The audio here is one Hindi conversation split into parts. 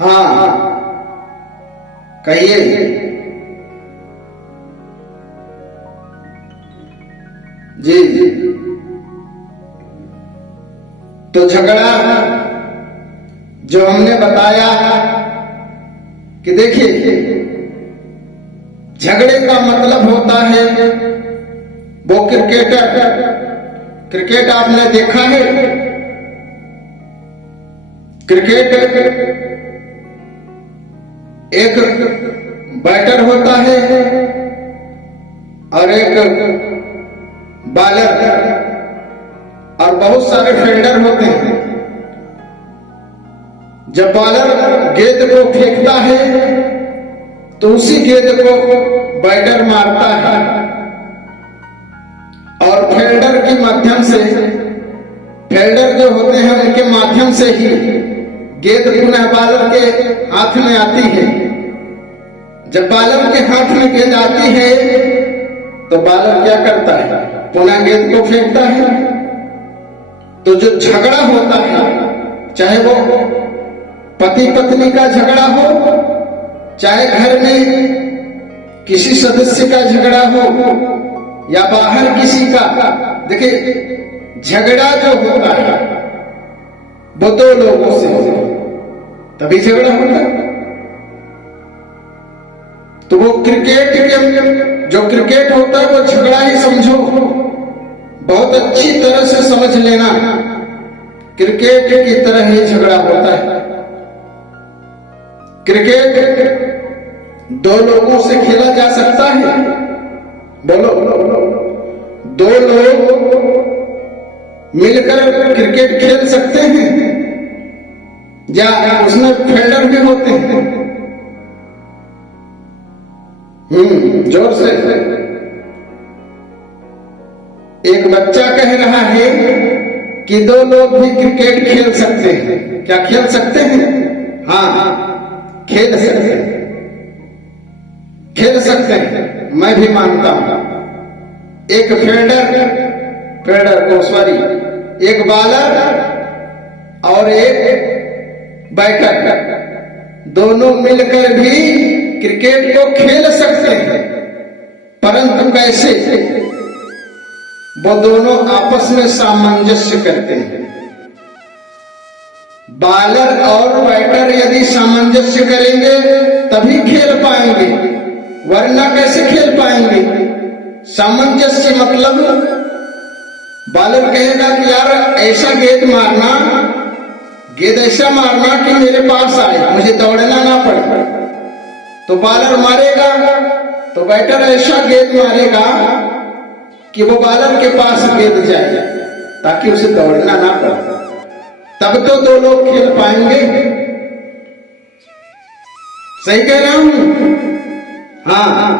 हाँ कहिए। जी जी। तो झगड़ा जो हमने बताया कि देखिए झगड़े का मतलब होता है, वो क्रिकेट आपने देखा है। क्रिकेट एक बैटर होता है और एक बॉलर और बहुत सारे फील्डर होते हैं। जब बॉलर गेंद को फेंकता है तो उसी गेंद को बैटर मारता है और फील्डर के माध्यम से, फील्डर जो होते हैं उनके माध्यम से ही गेंद पुनः बॉलर के हाथ में आती है। जब बॉलर के हाथ में गेंद आती है तो बॉलर क्या करता है, पुनः गेंद को फेंकता है। तो जो झगड़ा होता है, चाहे वो पति पत्नी का झगड़ा हो, चाहे घर में किसी सदस्य का झगड़ा हो या बाहर किसी का, देखिए झगड़ा जो होता है वो दो लोगों से होता है, तभी झगड़ा होता है। तो वो क्रिकेट के जो क्रिकेट होता है वो झगड़ा ही समझो, बहुत अच्छी तरह से समझ लेना, क्रिकेट की तरह ही झगड़ा होता है। क्रिकेट दो लोगों से खेला जा सकता है, बोलो, दो लोग मिलकर क्रिकेट खेल सकते हैं या उसमें फील्डर भी होते हैं। जोर से। एक बच्चा कह रहा है कि दो लोग भी क्रिकेट खेल सकते हैं। क्या खेल सकते हैं? हाँ खेल सकते हैं, खेल सकते हैं, मैं भी मानता हूं। एक एक बॉलर और एक बैटर, दोनों मिलकर भी क्रिकेट को खेल सकते हैं, परंतु कैसे? वो दोनों आपस में सामंजस्य करते हैं। बॉलर और बैटर यदि सामंजस्य करेंगे तभी खेल पाएंगे, वरना कैसे खेल पाएंगे? सामंजस्य मतलब बॉलर कहेगा कि यार ऐसा गेंद मारना, गेंद ऐसा मारना कि मेरे पास आए, मुझे दौड़ना ना पड़े। तो बॉलर मारेगा तो बैटर ऐसा गेंद मारेगा कि वो बॉलर के पास गेंद जाए ताकि उसे दौड़ना ना पड़े, तब तो दो लोग खेल पाएंगे। सही कह रहा हूं? हाँ,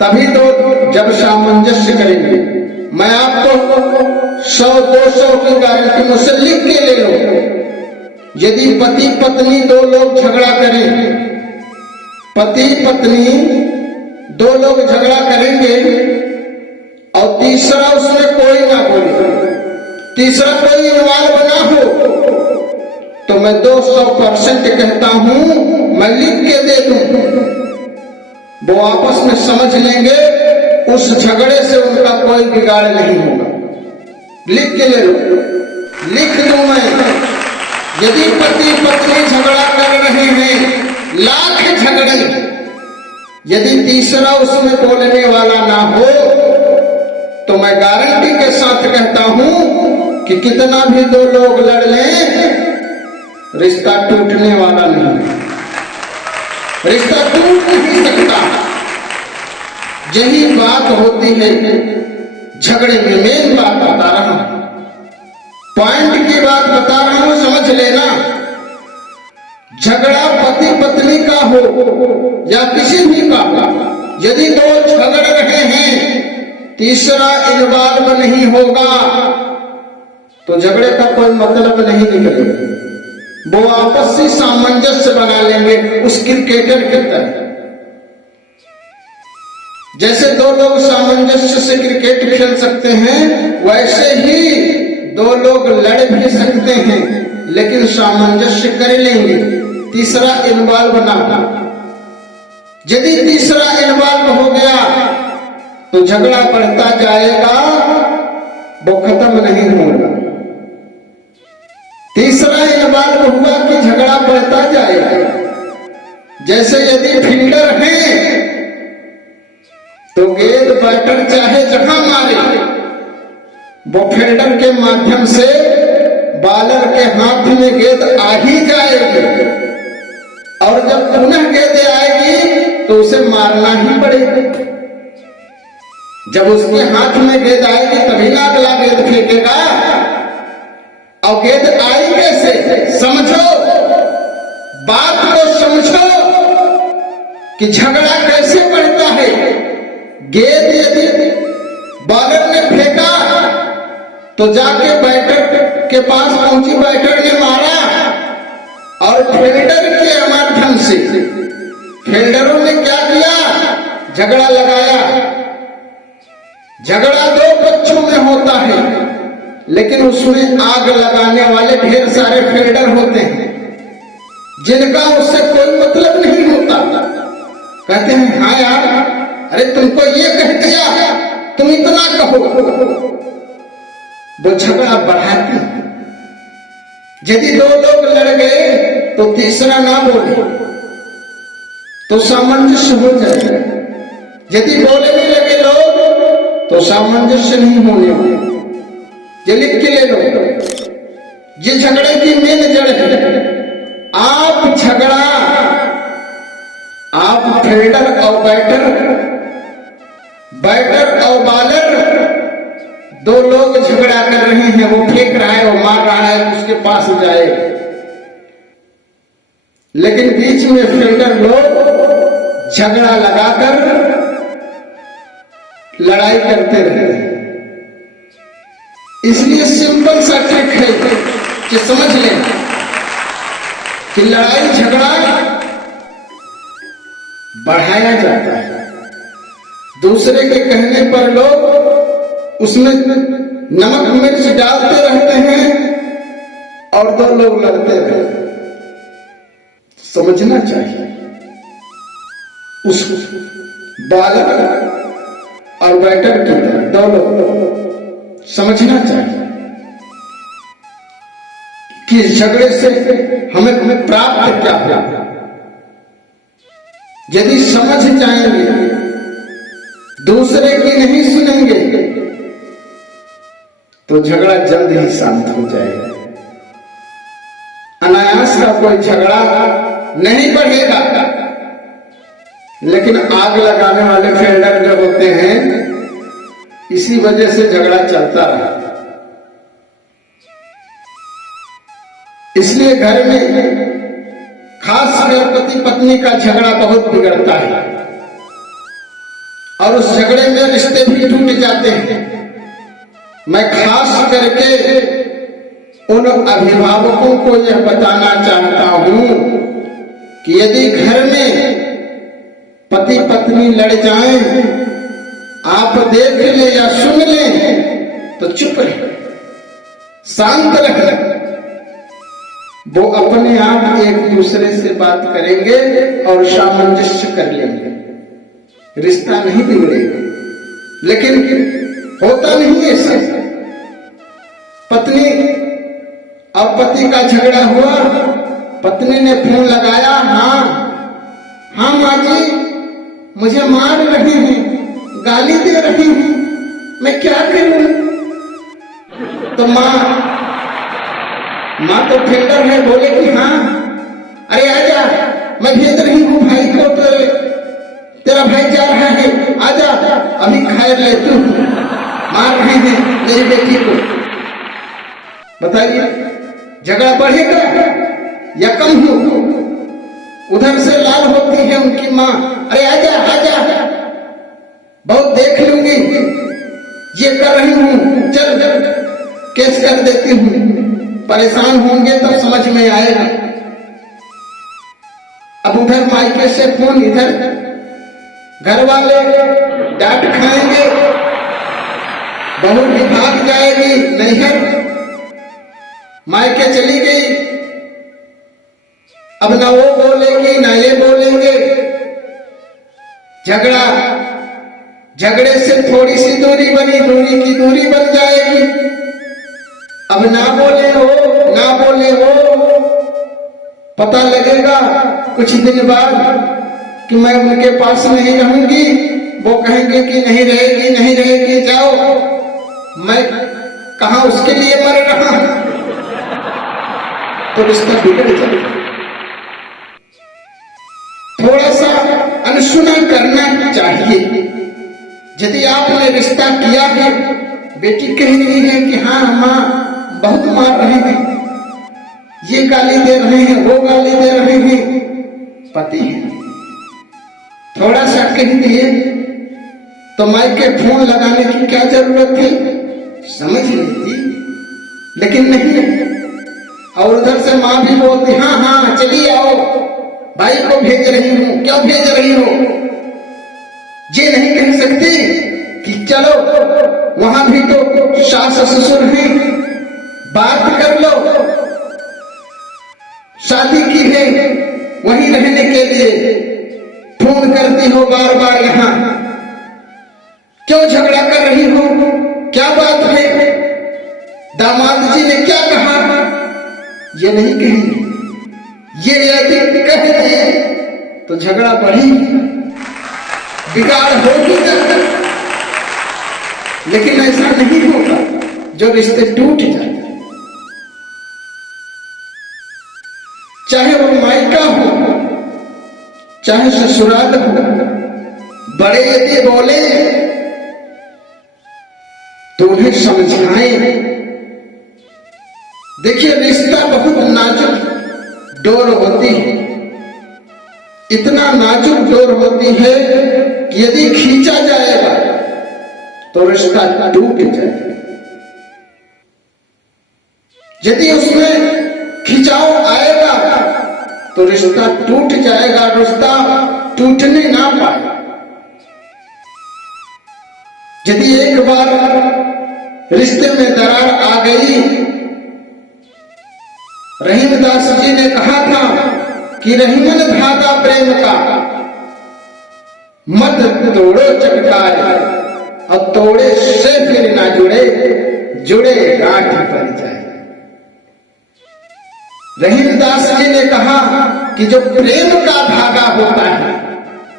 तभी तो जब सामंजस्य करेंगे। मैं आपको 100-200 की गारंटी मुझसे लिख के ले लो, यदि पति पत्नी दो लोग झगड़ा करें, पति पत्नी दो लोग झगड़ा करेंगे और तीसरा उसमें कोई ना बोले, तीसरा कोई इन्वॉल्व ना हो, तो मैं 200% कहता हूं, मैं लिख के दे दूं, वो आपस में समझ लेंगे, उस झगड़े से उनका कोई बिगाड़ नहीं होगा। लिख के ले लो, लिख दूं मैं। यदि पति पत्नी झगड़ा कर रहे हैं, लाख झगड़े, यदि तीसरा उसमें बोलने वाला ना हो, तो मैं गारंटी के साथ कहता हूं कि कितना भी दो लोग लड़ लें, रिश्ता टूटने वाला नहीं, रिश्ता टूट नहीं सकता। यही बात होती है झगड़े में। मेन बात बता रहा हूं, पॉइंट की बात बता रहा हूं, समझ लेना। झगड़ा पति पत्नी का हो या किसी भी का, यदि दो झगड़ रहे हैं, तीसरा इन्वॉल्व नहीं होगा तो झगड़े का कोई मतलब नहीं निकलेगा। वो आपस से सामंजस्य बना लेंगे, उस क्रिकेटर के तरह। जैसे दो लोग सामंजस्य से क्रिकेट खेल सकते हैं, वैसे ही दो लोग लड़ भी सकते हैं, लेकिन सामंजस्य कर लेंगे तीसरा इन्वॉल्व ना हो। यदि तीसरा इन्वॉल्व हो गया तो झगड़ा बढ़ता जाएगा, वो खत्म नहीं होगा। तीसरा इन्वॉल्व हुआ कि झगड़ा बढ़ता जाएगा। जैसे यदि फील्डर हैं तो गेंद बैटर चाहे जहां मारे, वो फील्डर के माध्यम से बॉलर के हाथ में गेंद आ ही जाएगी, और जब पुनः गेंद आएगी तो उसे मारना ही पड़ेगा। जब उसके हाथ में गेंद आएगी तभी ना अगला गेंद फेंकेगा। और गेंद आई कैसे, समझो, बात को समझो कि झगड़ा कैसे बढ़ता है। गेंद यदि बॉलर ने फेंका तो जाके बैटर के पास पहुंची, बैटर ने मारा, और फील्डर के माध्यम से फील्डरों ने क्या किया, झगड़ा लगाया। झगड़ा दो पक्षों में होता है, लेकिन उसमें आग लगाने वाले ढेर सारे फील्डर होते हैं जिनका उससे कोई मतलब नहीं होता। कहते हैं हाँ यार, अरे तुमको ये कह दिया, तुम इतना कहो। वो झगड़ा बढ़ाती। यदि दो लोग लड़ गए तो तीसरा ना बोले तो सामंजस्य हो जाएगा। यदि बोलने लगे लोग तो सामंजस्य नहीं होने वाला। ये लिख के ले लो, ये झगड़े की मेन जड़ है। आप झगड़ा, आप फील्डर और बैटर और बॉलर, दो लोग झगड़ा कर रहे हैं, वो फेंक रहा है, वो मार रहा है, उसके पास जाए, लेकिन बीच में फील्डर लोग झगड़ा लगाकर लड़ाई करते रहते हैं। इसलिए सिंपल सा ट्रिक है कि समझ लें कि लड़ाई झगड़ा बढ़ाया जाता है। दूसरे के कहने पर लोग उसमें नमक मिर्च डालते रहते हैं और दो लोग लड़ते रहते हैं। समझना चाहिए, उस बॉलर और बैटर की तरह दो लोग समझना चाहिए कि इस झगड़े से हमें प्राप्त क्या होगा। यदि समझ जाएंगे, दूसरे की नहीं सुनेंगे, तो झगड़ा जल्द ही शांत हो जाएगा। अनायास का कोई झगड़ा नहीं बढ़ेगा, लेकिन आग लगाने वाले फील्डर जो होते हैं, इसी वजह से झगड़ा चलता रहा। इसलिए घर में खासकर पति पत्नी का झगड़ा बहुत बिगड़ता है, और उस झगड़े में रिश्ते भी टूट जाते हैं। मैं खास करके उन अभिभावकों को यह बताना चाहता हूं कि यदि घर में पति पत्नी लड़ जाएं, आप देख ले या सुन ले तो चुप रहे, शांत रहे। वो अपने आप एक दूसरे से बात करेंगे और सामंजस्य कर लेंगे, रिश्ता नहीं बिगड़ेगा। लेकिन होता नहीं ऐसा। पत्नी और पति का झगड़ा हुआ, पत्नी ने फोन लगाया, हाँ माँ जी मुझे मार रही हैं, गाली दे रही हैं, मैं क्या करूं। तो माँ तो फील्डर है, बोले कि हाँ, अरे आजा, मैं भेज रही हूँ भाई को, तेरा भाई जा रहा है, आजा, अभी खैर ले तू, मार रहे हैं मेरी बेटी को। बताइए झगड़ा बढ़ेगा या कम हो? उधर से लाल होती है उनकी माँ, अरे आजा आजा, बहुत देख लूंगी, ये कर रही हूं, चल केस कर देती हूं। परेशान होंगे तब समझ में आएगा। अब उधर मायके से फोन, इधर घर वाले डांट खाएंगे, बहू भी भाग जाएगी, नैहर मायके चली गई। अब ना वो बोलेगी ना ये बोलेंगे, झगड़े से थोड़ी सी दूरी बनी, दूरी की दूरी बन जाएगी। अब ना बोले हो, पता लगेगा कुछ दिन बाद कि मैं उनके पास नहीं रहूंगी, वो कहेंगे कि नहीं रहेगी, जाओ, मैं कहां उसके लिए मर रहा हूं, तो रिश्ता बिगड़ जाएगा। थोड़ा सा अनसुना करना चाहिए। यदि आपने रिश्ता किया है, बेटी कह रही है कि हाँ माँ बहुत मार रहे हैं, ये गाली दे रहे हैं, वो गाली दे रहे हैं, पति है, थोड़ा सा कह दिए तो माइक के फोन लगाने की क्या जरूरत थी, समझ लेती, लेकिन नहीं। और उधर से माँ भी बोलती हाँ चलिए आओ, भाई को भेज रही हूं, क्यों भेज रही हो, ये नहीं कह सकती कि चलो वहां भी तो सास ससुर हैं, बात कर लो, शादी की है वहीं रहने के लिए फोन करती हो बार बार, यहां क्यों झगड़ा कर रही हो, क्या बात है, दामाद जी ने क्या कहा, ये नहीं कहेंगे। ये यदि कह दिए तो झगड़ा बढ़ी, बिगाड़ होगी, लेकिन ऐसा नहीं होगा जो रिश्ते टूट जाते, चाहे वो मायका हो चाहे ससुराल हो। बड़े यदि बोले तो उन्हें समझाएं। देखिए रिश्ता बहुत नाजुक डोर होती है, इतना नाजुक डोर होती है कि यदि खींचा जाएगा तो रिश्ता टूट जाएगा। यदि उसमें खिंचाव आएगा तो रिश्ता टूट जाएगा, रिश्ता टूटने ना पाए। यदि एक बार रिश्ते में दरार आ गई, रहीमदास जी ने कहा था कि रहीमन धागा प्रेम का मत तोड़ो चटकाए, और तोड़े से फिर ना जुड़े गांठ पड़ जाए। रहीमदास जी ने कहा कि जो प्रेम का धागा होता है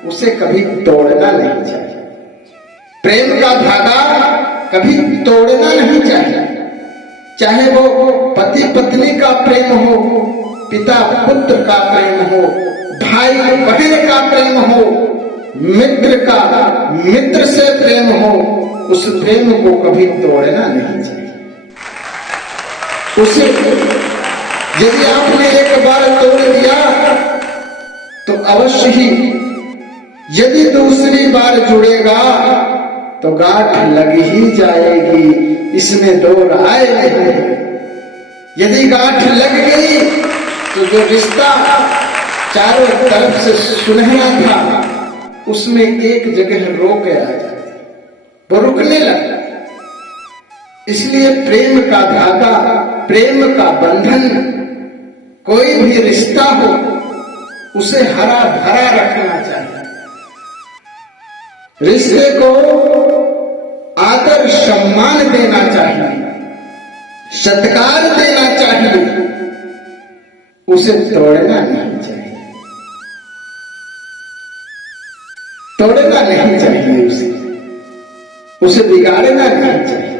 उसे कभी तोड़ना नहीं चाहिए, प्रेम का धागा कभी तोड़ना नहीं चाहिए। चाहे वो पति पत्नी का प्रेम हो, पिता पुत्र का प्रेम हो, भाई बहन का प्रेम हो, मित्र से प्रेम हो, उस प्रेम को कभी तोड़ना नहीं चाहिए। उसे यदि आपने एक बार तोड़ दिया तो अवश्य ही यदि दूसरी बार जुड़ेगा तो गांठ लग ही जाएगी, इसमें दो राय नहीं। यदि गांठ लग गई तो जो रिश्ता चारों तरफ से सुनहरा था उसमें एक जगह रोक आ जाती, वो रुकने लगता। इसलिए प्रेम का धागा, प्रेम का बंधन, कोई भी रिश्ता हो उसे हरा भरा रखना चाहिए। रिश्ते को आदर सम्मान देना चाहिए, सत्कार देना चाहिए, उसे तोड़ना नहीं चाहिए, तोड़ना नहीं चाहिए, उसे बिगाड़ना नहीं चाहिए।